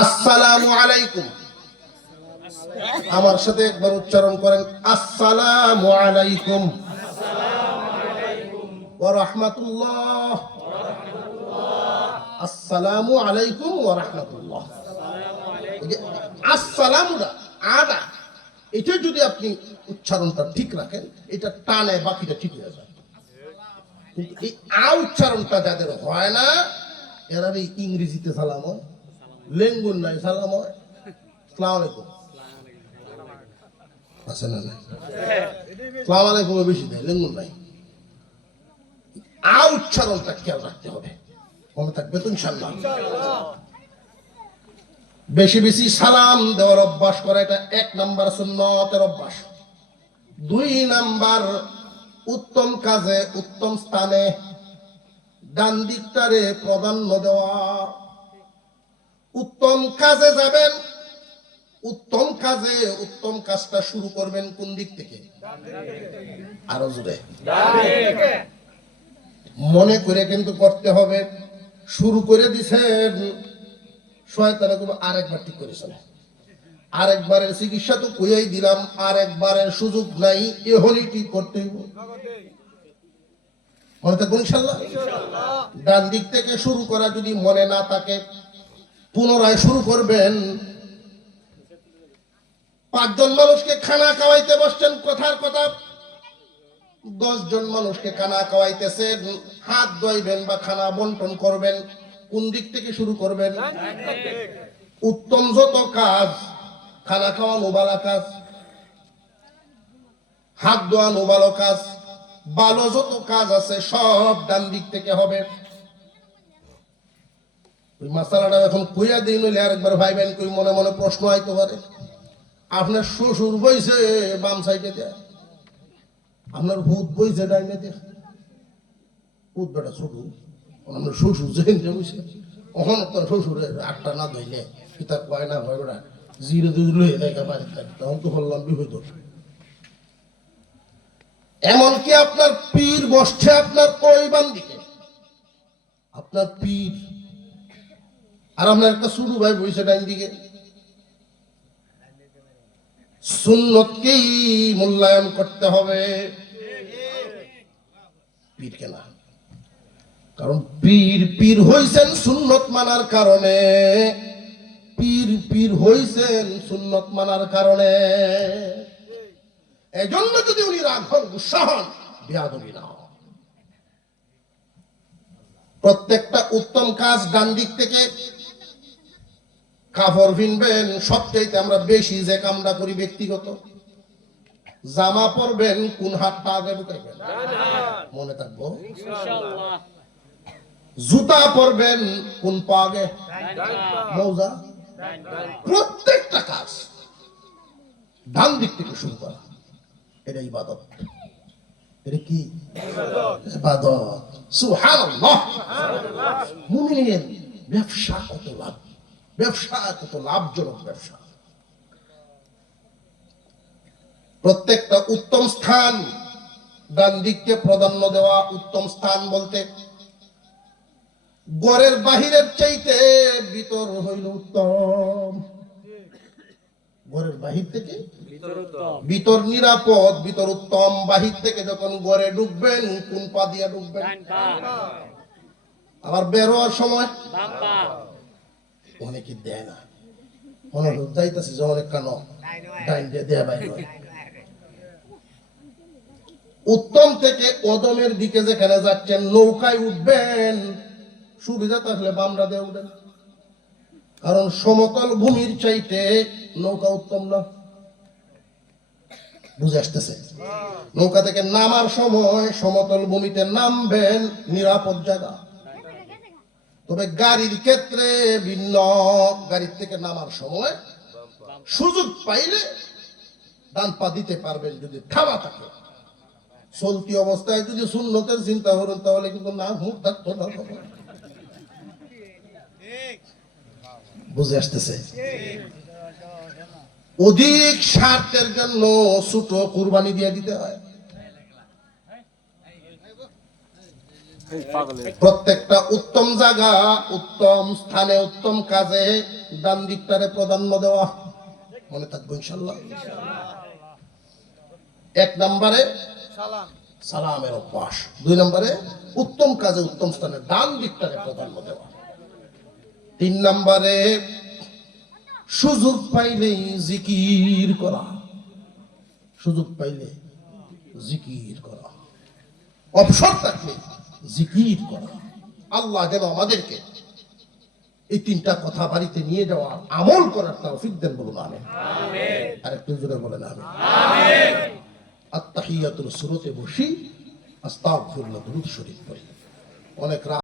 আসসালামু আলাইকুম। আমার সাথে একবার উচ্চারণ করেন, আসসালামু আলাইকুম। ওয়া রাহমাতুল্লাহ। আসসালামু আলাইকুম ওয়া রাহমাতুল্লাহ। এই আদা, এটা যদি আপনি উচ্চারণটা ঠিক রাখেন, এটা টানে বাকিটা ঠিক হয়ে যায়। কিন্তু এই আ উচ্চারণটা যাদের হয় না এরা এই ইংরেজিতে সালাম হয়। লেঙ্গুন নাই সালাম আলাইকুম আছে না নাই সালাম আলাইকুম বেশি দেয় লেঙ্গুন নাই আ উচ্চারণটা খেয়াল রাখতে হবে বেশি বেশি সালাম দেওয়ার অভ্যাস করা এটা এক নাম্বার সুন্নতের অভ্যাস দুই নাম্বার উত্তম কাজে উত্তম স্থানে ডান দিকটারে প্রাধান্য দেওয়া উত্তম কাজে যাবেন। উত্তম কাজে উত্তম কাজটা শুরু করবেন কোন দিক থেকে? আরও জোরে। মনে করে কিন্তু করতে হবে। শুরু করে দিছেন। শয়তানে কোনো আরেকবার ঠিক করেছে না আরেকবারের চিকিৎসা তো কইয়াই দিলাম, আরেকবারের সুযোগ নাই, এহনই ঠিক করতে মনে থাকব ইনশাল্লাহ? ডান দিক থেকে শুরু করা যদি মনে না থাকে পুনরায় শুরু করবেন। পাঁচজন মানুষকে খানা খাওয়াইতে বসছেন, কথার কথা। দশ জন মানুষকে খানা খাওয়াইতেছেন, হাত ধোয়াইবেন বা খানা বন্টন করবেন, কোন দিক থেকে শুরু করবেন? উত্তম যত কাজ, খানা খাওয়ানো বালা কাজ, হাত ধোয়ানো ভালো কাজ, ভালো যত কাজ আছে সব ডান দিক থেকে হবে। ওই মাসালাটা এখন কইয়া দিই, নইলে আরেকবার ভাইবেন কই, মনে মনে প্রশ্ন আইতে পারে। আপনার শ্বশুর বইছে বাম সাইডে দেয়। আপনার ভূত বইছে ডাইনে দেয়। ভূত বেটা ছোট। আপনার শ্বশুর যেন যে বইছে তোর শ্বশুরের আটটা না ধইলে কিতা কয় না হয় বেটা, জিরে দুই লয়ে দেয় বাড়িতে তখন তো বললাম বিহত এমনকি আপনার পীর বসছে আপনার ওই বাম দিকে? আপনার পীর আর আপনার একটা শুরু ভাই বইছে ডাইন দিকে। সুন্নতকেই মূল্যায়ন করতে হবে। পীর কারণ পীর পীর হইছেন সুন্নত মানার কারণে। পীর পীর হইছেন সুন্নত মানার কারণে। এজন্য যদি উনি রাগ হন, গুসা হন, বেয়াদবি না প্রত্যেকটা উত্তম কাজ ডান দিক থেকে কাপড় কিনবেন সবচাইতে আমরা বেশি যে কামটা করি ব্যক্তিগত। জামা পরবেন, কোন হাতটা আগে ঢুকাইবেন? মনে থাকব? জুতা পরবেন, কোন পা আগে? মৌজা? প্রত্যেকটা কাজ ডান দিক থেকে শুরু করা। এটা ইবাদত। এটা কি? ইবাদত। ব্যবসা কত লাভ ব্যবসা কত লাভজনক ব্যবসা। প্রত্যেকটা উত্তম স্থান ডান দিককে প্রাধান্য দেওয়া উত্তম স্থান বলতে গড়ের বাহিরের চাইতে ভিতর হইল উত্তম। ঘরের বাহির থেকে? ভিতর নিরাপদ ভিতর উত্তম। বাহির থেকে যখন গড়ে ঢুকবেন কোন পা দিয়ে ঢুকবেন? পা। আবার বের হওয়ার সময়? অনেকে দেয় না মনে হলো যাইতেছে যে অনেক কেন ডাইন দিয়ে দেয়া বাইর উত্তম থেকে অদমের দিকে যেখানে যাচ্ছেন নৌকায় উঠবেন। সুবিধা থাকলে বামরা দিয়ে উঠেন। কারণ সমতল ভূমির চাইতে নৌকা উত্তম না। বুঝে আসতেছে? নৌকা থেকে নামার সময় সমতল ভূমিতে নামবেন নিরাপদ জায়গা। তবে গাড়ির ক্ষেত্রে ভিন্ন গাড়ির থেকে নামার সময় সুযোগ পাইলে ডান পা দিতে পারবেন যদি থামা থাকে। চলতি অবস্থায় যদি শূন্যতের চিন্তা করেন, তাহলে কিন্তু না, মুখ থাকতো না বুঝে আসতেছে? অধিক স্বার্থের জন্য ছোট কুরবানি দিয়ে দিতে হয়। প্রত্যেকটা উত্তম জায়গা উত্তম স্থানে উত্তম কাজে ডান দিকটারে প্রাধান্য দেওয়া। মনে থাকব ইনশাল্লাহ। এক নম্বরে সালামের অভ্যাস। দুই নম্বরে উত্তম কাজে উত্তম স্থানে ডান দিকটাকে প্রাধান্য দেওয়া। তিন নম্বরে সুযোগ পাইলেই জিকির করা। সুযোগ পাইলে জিকির করা। অবসর থাকলে জিকির করা। আল্লাহ যেন আমাদেরকে এই তিনটা কথা বাড়িতে নিয়ে যাওয়া আমল করার তৌফিক দেন বলুন আমি আরেকটু জোরে বলেন আমি আত্মাহিয়াতুল সুরতে বসি আস্তাগফিরুল্লাহ দুরূদ শরীফ পড়ি। অনেক রাত